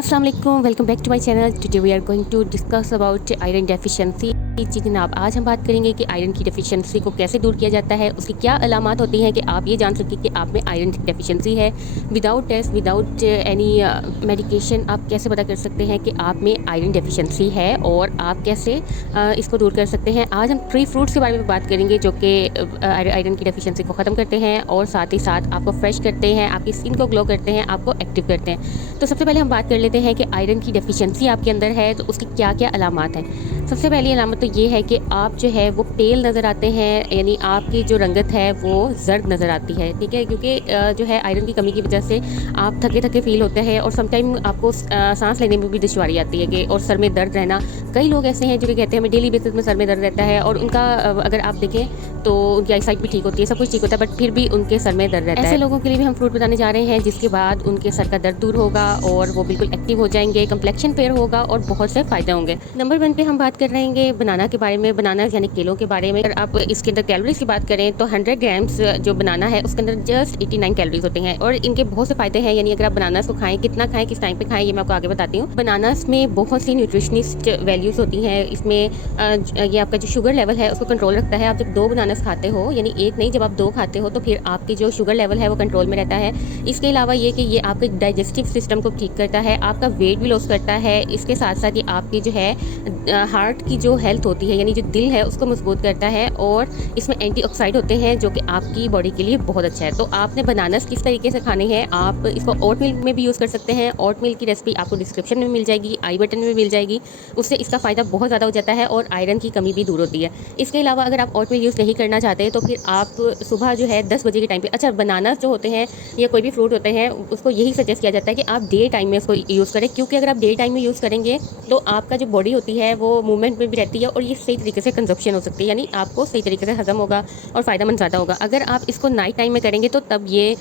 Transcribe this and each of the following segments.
अस्सलाम वालेकुम, welcome back to my channel. Today we are going to discuss about iron deficiency. जी जनाब, आज हम बात करेंगे कि आयरन की डेफिशिएंसी को कैसे दूर किया जाता है, उसकी क्या अलामात होती हैं कि आप ये जान सकें कि आप में आयरन की डेफिशिएंसी है। Without test, without any medication आप कैसे पता कर सकते हैं कि आप में आयरन डेफिशिएंसी है और आप कैसे इसको दूर कर सकते हैं। आज हम 3 फ्रूट्स के बारे में बात करेंगे जो कि आयरन की डेफिशिएंसी को ख़त्म करते हैं और साथ ही साथ आपको फ्रेश करते हैं, आपकी स्किन को ग्लो करते हैं, आपको एक्टिव करते हैं। तो सबसे पहले हम बात कर लेते हैं कि आयरन की डेफिशिएंसी आपके अंदर है तो उसकी क्या क्या अलामात हैं। सबसे पहली अलामत तो ये है कि आप जो है वो पेल नज़र आते हैं, यानी आपकी जो रंगत है वो जर्द नज़र आती है, ठीक है, क्योंकि जो है आयरन की कमी की वजह से आप थके थके फील होते हैं और समटाइम आपको सांस लेने में भी दुश्वारी आती है कि और सर में दर्द रहना। कई लोग ऐसे हैं जो कि कहते हैं हमें डेली बेसिस में सर में दर्द रहता है और उनका अगर आप देखें तो उनकी आईसाइट भी ठीक होती है, सब कुछ ठीक होता है, बट फिर भी उनके सर में दर्द रहता है। ऐसे लोगों के लिए भी हम फ्रूट बताने जा रहे हैं जिसके बाद उनके सर का दर्द दूर होगा और वो बिल्कुल एक्टिव हो जाएंगे, कंप्लेक्शन फेयर होगा और बहुत से फायदे होंगे। नंबर 1 पे हम बात कर रहे हैं बनाना के बारे में। बनाना यानी केलों के बारे में। अगर आप इसके अंदर कैलोरीज की बात करें तो 100 ग्राम्स जो बनाना है उसके अंदर जस्ट 89 कैलोरीज होते हैं और इनके बहुत से फायदे हैं। यानी अगर आप बनाना को खाएं, कितना खाएं, किस टाइम पे खाएं, ये मैं आपको आगे बताती हूँ। बनानास में बहुत सी न्यूट्रिशनिस्ट वैल्यूज होती हैं। इसमें ये आपका जो शुगर लेवल है उसको कंट्रोल रखता है। आप जब 2 बनानास खाते हो, यानी एक नहीं, जब आप 2 खाते हो तो फिर आपकी जो शुगर लेवल है वो कंट्रोल में रहता है। इसके अलावा ये कि ये आपके डाइजेस्टिव सिस्टम को ठीक करता है, आपका वेट भी लॉस करता है। इसके साथ साथ ये आपकी जो है हार्ट की जो हेल्थ होती है, यानी जो दिल है उसको मजबूत करता है और इसमें एंटीऑक्सीडेंट होते हैं जो कि आपकी बॉडी के लिए बहुत अच्छा है। तो आपने बनानास किस तरीके से खाने हैं, आप इसको ओट मिल्क में भी यूज़ कर सकते हैं। ओट मिल्क की रेसिपी आपको डिस्क्रिप्शन में मिल जाएगी, आई बटन में मिल जाएगी। उससे इसका फ़ायदा बहुत ज़्यादा हो जाता है और आयरन की कमी भी दूर होती है। इसके अलावा अगर आप ओट मिल्क यूज़ नहीं करना चाहते तो फिर आप सुबह जो है 10 बजे के टाइम पे, अच्छा बनानास जो होते हैं या कोई भी फ्रूट होते हैं उसको यही सजेस्ट किया जाता है कि आप डे टाइम में उसको यूज़ करें, क्योंकि अगर आप डे टाइम में यूज़ करेंगे तो आपका जो बॉडी होती है वो मूवमेंट में भी रहती है और ये सही तरीके से कंजप्शन हो सकती है, यानी आपको सही तरीके से हजम होगा और फ़ायदेमंद ज़्यादा होगा। अगर आप इसको नाइट टाइम में करेंगे तो तब ये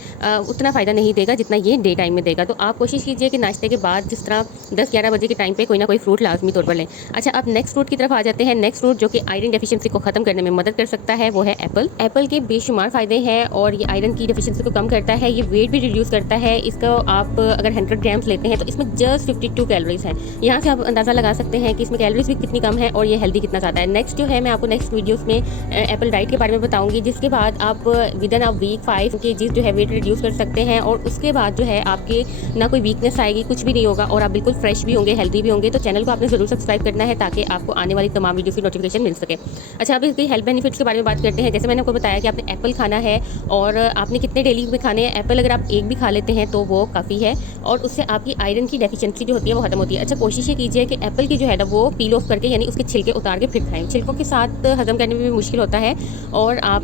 उतना फ़ायदा नहीं देगा जितना ये डे टाइम में देगा। तो आप कोशिश कीजिए कि नाश्ते के बाद जिस तरह 10-11 बजे के टाइम पे कोई ना कोई फ्रूट लाजमी तौर पर लें। अच्छा, अब नेक्स्ट फ्रूट की तरफ आ जाते हैं। नेक्स्ट फ्रूट जो कि आयरन डेफिशिएंसी को ख़त्म करने में मदद कर सकता है वो है एप्पल। एप्पल के बेशुमार फ़ायदे हैं और ये आयरन की डेफिशिएंसी को कम करता है, ये वेट भी रिड्यूस करता है। इसको आप अगर 100 ग्राम्स लेते हैं तो इसमें जस्ट 52 कैलोरीज हैं। यहाँ से आप अंदाज़ा लगा सकते हैं कि इसमें कैलोरीज भी कितनी कम है और ये हेल्दी कितना ज़्यादा है। नेक्स्ट जो है मैं आपको नेक्स्ट वीडियोस में एप्पल डाइट के बारे में बताऊंगी, जिसके बाद आप within a week 5 kg जो है वेट रिड्यूस कर सकते हैं और उसके बाद जो है आपके ना कोई वीकनेस आएगी, कुछ भी नहीं होगा और आप बिल्कुल फ्रेश भी होंगे, हेल्दी भी होंगे। तो चैनल को आपने ज़रूर सब्सक्राइब करना है ताकि आपको आने वाली तमाम वीडियोस की नोटिफिकेशन मिल सके। अच्छा, अब इसकी हेल्थ बेनिफिट्स के बारे में बात करते हैं। जैसे मैंने आपको बताया कि आपने एप्पल खाना है और आपने कितने डेली में खाने हैं। एप्पल अगर आप एक भी खा लेते हैं तो वो काफ़ी है और उससे आपकी आयरन की डेफिशिएंसी जो होती है वो खत्म होती है। अच्छा, कोशिश ये कीजिए कि एप्पल की जो है ना वो पील ऑफ करके, यानी उसके छिलके उतार के फिर खाएं। छिलकों के साथ हजम करने में भी मुश्किल होता है और आप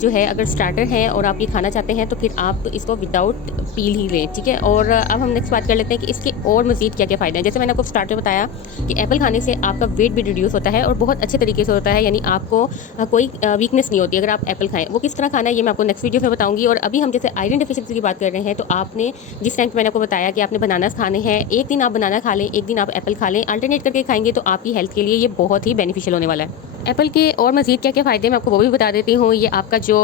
जो है अगर स्टार्टर हैं और आप ये खाना चाहते हैं तो फिर आप इसको विदाउट पील ही लें, ठीक है। और अब हम नेक्स्ट बात कर लेते हैं कि इसके और मज़ीद क्या क्या फ़ायदे हैं। जैसे मैंने आपको स्टार्टर बताया कि एप्पल खाने से आपका वेट भी रिड्यूस होता है और बहुत अच्छे तरीके से होता है, यानी आपको कोई वीकनेस नहीं होती अगर आप एप्पल खाएं। वो किस तरह खाना है ये मैं आपको नेक्स्ट वीडियो में बताऊंगी। और अभी हम जैसे आयरन डेफिशिएंसी की बात कर रहे हैं तो आपने जिस टाइम मैंने आपको बताया कि आपने बनानास खाने हैं, एक दिन आप बनाना खा लें, एक दिन आप एप्पल खा लें, अल्टरनेट करके खाएंगे तो आपकी हेल्थ के लिए ये बहुत ही बेनिफिशियल होने वाला है। एप्पल के और मज़ीद क्या क्या फ़ायदे मैं आपको वो भी बता देती हूँ। ये आपका जो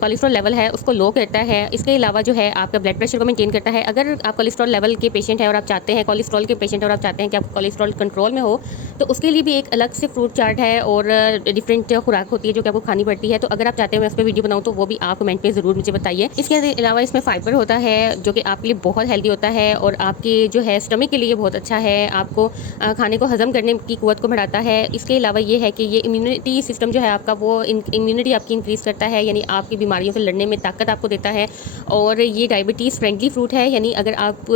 कोलेस्ट्रॉल लेवल है उसको लो करता है। इसके अलावा जो है आपका ब्लड प्रेशर को मेंटेन करता है। अगर आप कोलेस्ट्रॉल लेवल के पेशेंट हैं और आप चाहते हैं, कोलेस्ट्रॉल के पेशेंट और आप चाहते हैं कि आपका कोलेस्ट्रॉल कंट्रोल में हो, तो उसके लिए भी एक अलग से फ्रूट चार्ट है और डिफरेंट खुराक होती है जो कि आपको खानी पड़ती है। तो अगर आप चाहते हैं मैं उस पर वीडियो बनाऊँ तो वो भी आप कमेंट में ज़रूर मुझे बताइए। इसके अलावा इसमें फाइबर होता है जो कि आपके लिए बहुत हेल्दी होता है और आपके जो है स्टमक के लिए बहुत अच्छा है, आपको खाने को हजम करने की कुव्वत को बढ़ाता है। इसके अलावा ये है कि ये इम्यूनिटी सिस्टम जो है आपका वो इम्यूनिटी आपकी इंक्रीज़ करता है, यानी आपकी बीमारियों से लड़ने में ताकत आपको देता है। और ये डायबिटीज़ फ्रेंडली फ्रूट है, यानी अगर आप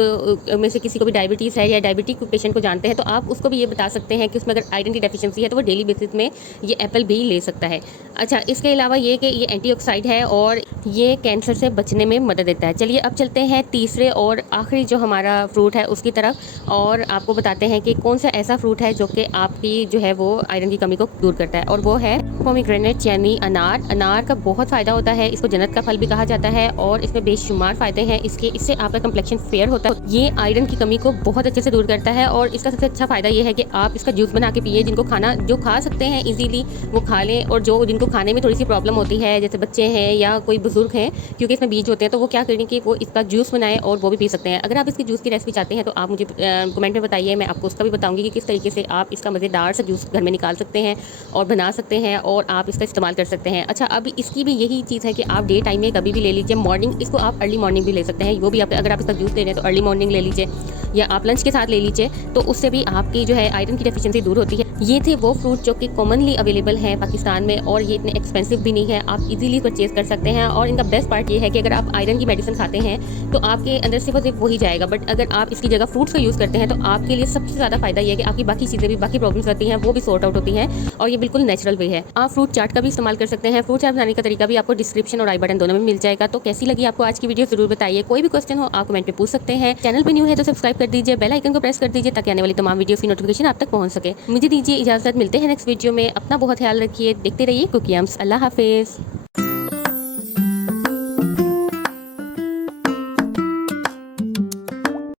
में से किसी को भी डायबिटीज़ है या डायबिटिक पेशेंट को जानते हैं तो आप उसको भी ये बता सकते हैं कि उसमें अगर आयरन की डेफिशिएंसी है तो वो डेली बेसिस में ये एप्पल भी ले सकता है। अच्छा, इसके अलावा ये कि ये एंटीऑक्सीडेंट है और ये कैंसर से बचने में मदद देता है। चलिए अब चलते हैं तीसरे और आखिरी जो हमारा फ्रूट है उसकी तरफ और आपको बताते हैं कि कौन सा ऐसा फ्रूट है जो कि आपकी जो है वो आयरन की कमी को दूर करता है, और वो है पोमीग्रेनेट यानी अनार का बहुत फ़ायदा होता है, इसको जन्नत का फल भी कहा जाता है और इसमें बेशुमार फ़ायदे हैं इससे आपका कम्प्लेक्शन फेयर होता है। ये आयरन की कमी को बहुत अच्छे से दूर करता है और इसका सबसे अच्छा फ़ायदा ये है कि आप इसका जूस बना के पिए। जो खा सकते हैं इजीली वो खा लें, और जिनको खाने में थोड़ी सी प्रॉब्लम होती है, जैसे बच्चे हैं या कोई बुजुर्ग हैं, क्योंकि इसमें बीज होते हैं, तो वो क्या करें कि वो इसका जूस बनाएं और वो भी पी सकते हैं। अगर आप इसकी जूस की रेसिपी चाहते हैं तो आप मुझे कमेंट में बताइए, मैं आपको उसका भी बताऊंगी कि किस तरीके से आप इसका मज़ेदार सा जूस घर में निकाल सकते हैं और बना सकते हैं और आप इसका इस्तेमाल कर सकते हैं। अच्छा, अब इसकी भी यही चीज़ है कि आप डे टाइम में कभी भी ले लीजिए, मॉर्निंग इसको आप अर्ली मॉर्निंग भी ले सकते हैं। वो भी अगर आप इसका जूस ले रहे हैं तो अर्ली मॉर्निंग ले लीजिए या आप लंच के साथ ले लीजिए, तो उससे भी आपकी जो है आयरन की डेफिशिएंसी दूर होती है। ये थे वो फ्रूट जो कि कॉमनली अवेलेबल हैं पाकिस्तान में और ये इतने एक्सपेंसिव भी नहीं है, आप इजीली परचेज कर सकते हैं। और इनका बेस्ट पार्ट ये है कि अगर आप आयरन की मेडिसिन खाते हैं तो आपके अंदर सिर्फ वही जाएगा, बट अगर आप इसकी जगह फ्रूट्स का यूज़ करते हैं तो आपके लिए सबसे ज़्यादा फायदा ये है कि आपकी बाकी चीज़ें भी, बाकी प्रॉब्लम्स रहती हैं वो भी सॉर्ट आउट होती हैं और ये बिल्कुल नेचुरल वे है। आप फ्रूट चाट का भी इस्तेमाल कर सकते हैं। फ्रूट चाट बनाने का तरीका भी आपको डिस्क्रिप्शन और आई बटन दोनों में मिल जाएगा। तो कैसी लगी आपको आज की वीडियो ज़रूर बताइए। कोई भी क्वेश्चन हो आप कमेंट में पूछ सकते हैं। चैनल पर न्यू है तो सब्सक्राइब कर दीजिए, बेल आइकन को प्रेस कर दीजिए ताकि आने वाली तमाम वीडियोस की नोटिफिकेशन आप तक पहुंच सके। मुझे दीजिए इजाज़त, मिलते हैं नेक्स्ट वीडियो में। अपना बहुत ख्याल रखिए, देखते रहिए कुकी अम्स। अल्लाह हाफिज़।